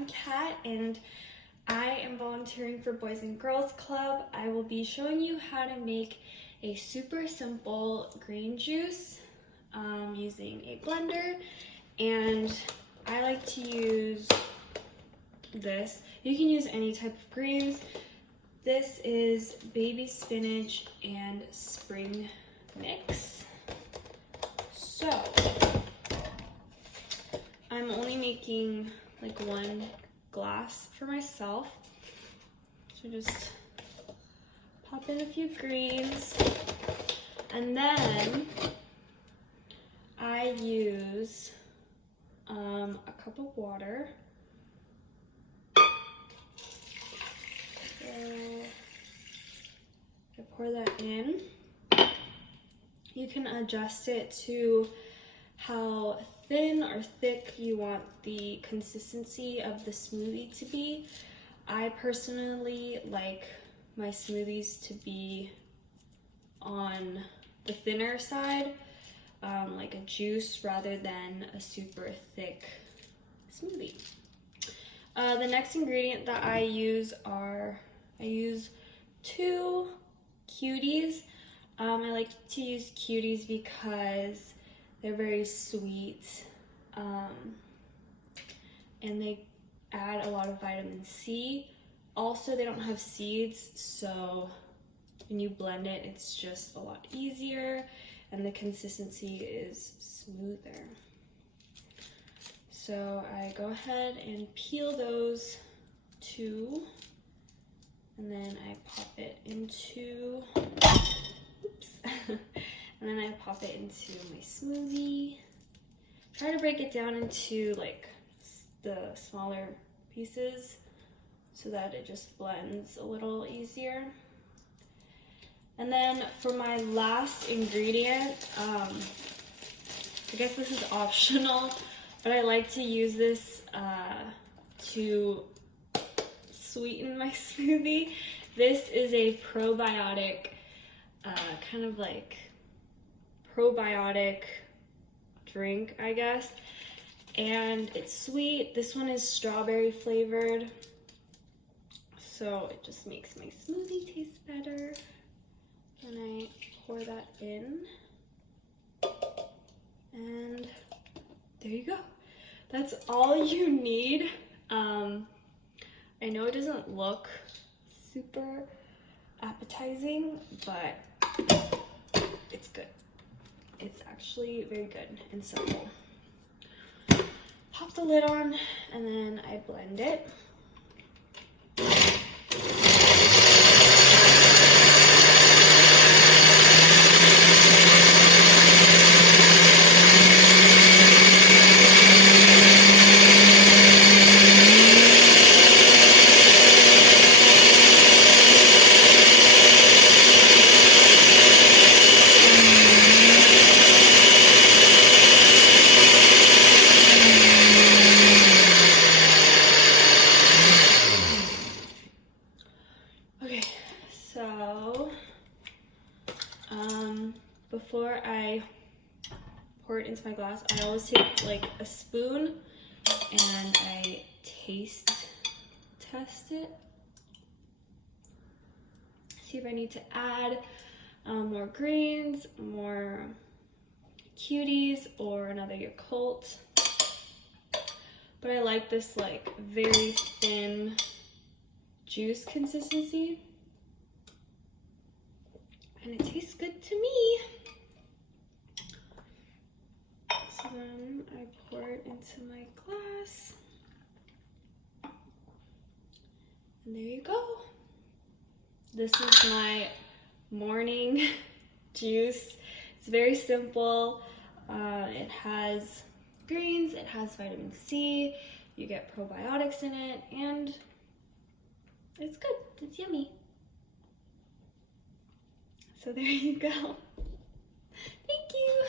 I'm Kat and I am volunteering for Boys and Girls Club. I will be showing you how to make a super simple green juice using a blender, and I like to use this. You can use any type of greens. This is baby spinach and spring mix. So I'm only making like 1 glass for myself. So just pop in a few greens, and then I use a cup of water. So I pour that in. You can adjust it to how thin or thick you want the consistency of the smoothie to be. I personally like my smoothies to be on the thinner side, like a juice rather than a super thick smoothie. The next ingredient that I use I use 2 cuties. I like to use cuties because they're very sweet, and they add a lot of vitamin C. Also, they don't have seeds, so when you blend it, it's just a lot easier and the consistency is smoother. So I go ahead and peel those 2, and then I pop it into, oops, and then I pop it into my smoothie. Try to break it down into like the smaller pieces so that it just blends a little easier. And then for my last ingredient, I guess this is optional, but I like to use this to sweeten my smoothie. This is a probiotic, kind of like probiotic drink, I guess, and it's sweet. This one is strawberry flavored, so it just makes my smoothie taste better. And I pour that in, and there you go. That's all you need. I know it doesn't look super appetizing, but it's good. It's actually very good and simple. Pop the lid on, and then I blend it. Okay, so before I pour it into my glass, I always take like a spoon and I test it. See if I need to add more greens, more cuties, or another Yakult. But I like this like very thin juice consistency, and it tastes good to me. So then I pour it into my glass, and there you go. This is my morning juice. It's very simple. It has greens, it has vitamin C, you get probiotics in it, and it's good. It's yummy. So there you go. Thank you.